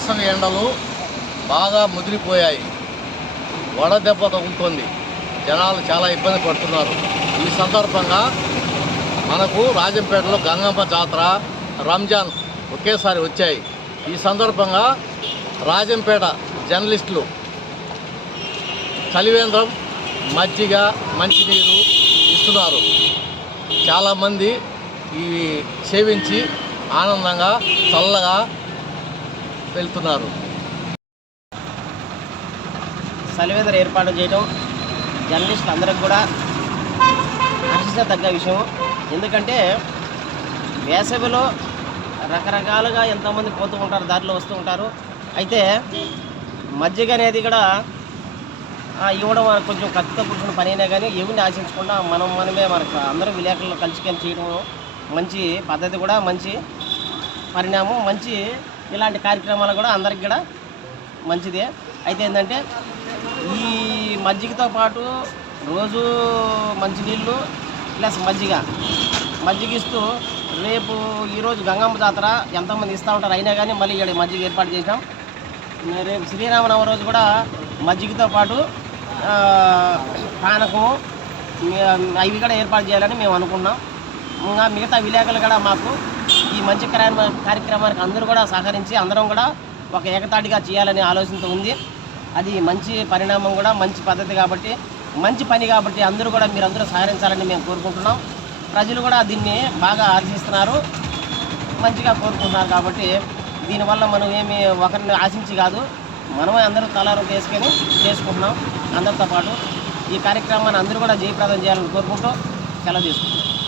వేసవి ఎండలు బాగా ముదిరిపోయాయి. వడదెబ్బ తగులుతోంది. జనాలు చాలా ఇబ్బంది పడుతున్నారు. ఈ సందర్భంగా మనకు రాజంపేటలో గంగమ్మ జాతర రంజాన్ ఒకేసారి వచ్చాయి. ఈ సందర్భంగా రాజంపేట జర్నలిస్టులు కలివేంద్రం మజ్జిగ మంచినీరు ఇస్తున్నారు. చాలామంది ఇవి సేవించి ఆనందంగా చల్లగా వెళ్తున్నారు. సలివేంద్ర ఏర్పాటు చేయడం జర్నలిస్టులు అందరికి కూడా హర్షించదగ్గ విషయం. ఎందుకంటే వేసవిలో రకరకాలుగా ఎంతోమంది పోతూ ఉంటారు దారిలో వస్తూ ఉంటారు. అయితే మజ్జిగ అనేది కూడా ఇవ్వడం కొంచెం ఖచ్చితంగా కూర్చున్న పని అయినా కానీ ఎవరిని ఆశించకుండా మనం మనమే మనకు అందరూ విలేకరులు కలిసికెళ్ళి చేయడం మంచి పద్ధతి కూడా మంచి పరిణామం మంచి ఇలాంటి కార్యక్రమాలు కూడా అందరికి కూడా మంచిదే. అయితే ఏంటంటే ఈ మజ్జిగతో పాటు రోజు మంచినీళ్ళు ప్లస్ మజ్జిగ. మజ్జిగ ఇస్తూ రేపు ఈరోజు గంగమ్మ జాతర ఎంతోమంది ఇస్తూ ఉంటారు అయినా కానీ మళ్ళీ ఇక్కడ మజ్జిగ ఏర్పాటు చేసాం రేపు శ్రీరామనవమి రోజు కూడా మజ్జిగతో పాటు పానకం అవి కూడా ఏర్పాటు చేయాలని మేము అనుకున్నాం. ఇంకా మిగతా విలేకరులు కూడా మాకు ఈ మంచి కార్య- కార్యక్రమానికి అందరూ కూడా సహకరించి అందరం కూడా ఒక ఏకతాటిగా చేయాలనే ఆలోచనతో ఉంది. అది మంచి పరిణామం కూడా మంచి పద్ధతి కాబట్టి మంచి పని కాబట్టి అందరూ కూడా మీరందరూ సహకరించాలని మేము కోరుకుంటున్నాం. ప్రజలు కూడా దీన్ని బాగా ఆశిస్తున్నారు. మంచిగా కోరుకుంటున్నారు కాబట్టి దీనివల్ల మనం ఏమి ఒకరిని ఆశించి కాదు మనమే అందరూ తలారు వేసుకొని చేసుకుంటున్నాం. అందరితో పాటు ఈ కార్యక్రమాన్ని అందరూ కూడా జయప్రదం చేయాలని కోరుకుంటూ సెలవు తీసుకుంటున్నాం.